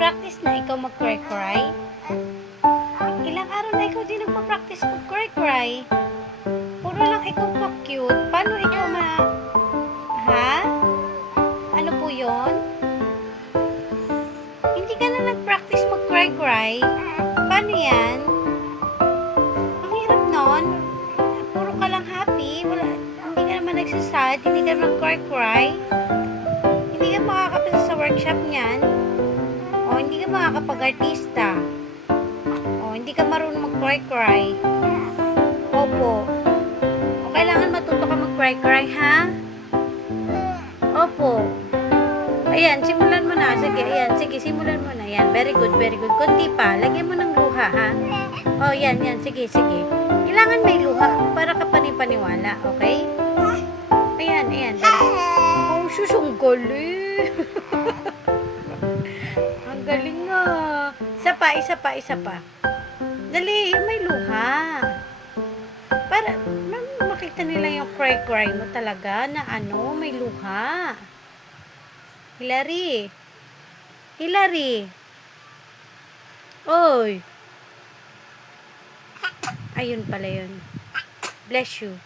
Nag-practice na ikaw mag-cry-cry? Ilang araw na ikaw din nagpa-practice mag-cry-cry? Puro lang ikaw pa-cute. Paano ikaw Ha? Ano po yon? Hindi ka na nag-practice mag-cry-cry? Paano yan? Ang hirap nun. Puro ka lang happy. Hindi ka naman nagsasad. Hindi ka naman cry-cry. Hindi ka makakapasa sa workshop niyan. O, hindi ka makakapag-artista. O, hindi ka marunong mag-cry-cry. Opo. O, kailangan matuto ka mag-cry-cry, ha? Opo. Ayan, simulan mo na. Sige, ayan. Sige, simulan mo na. Ayan, very good, very good. Kunti pa. Lagyan mo ng luha, ha? O, yan, yan. Sige, sige. Kailangan may luha para ka panipaniwala, okay? Ayan, ayan. Oh, sus, ang galing. Ang galing nga. Isa pa. Dali, may luha. Para makita nila yung cry-cry mo talaga na may luha. Hilary. Oy. Ayun pala yun. Bless you.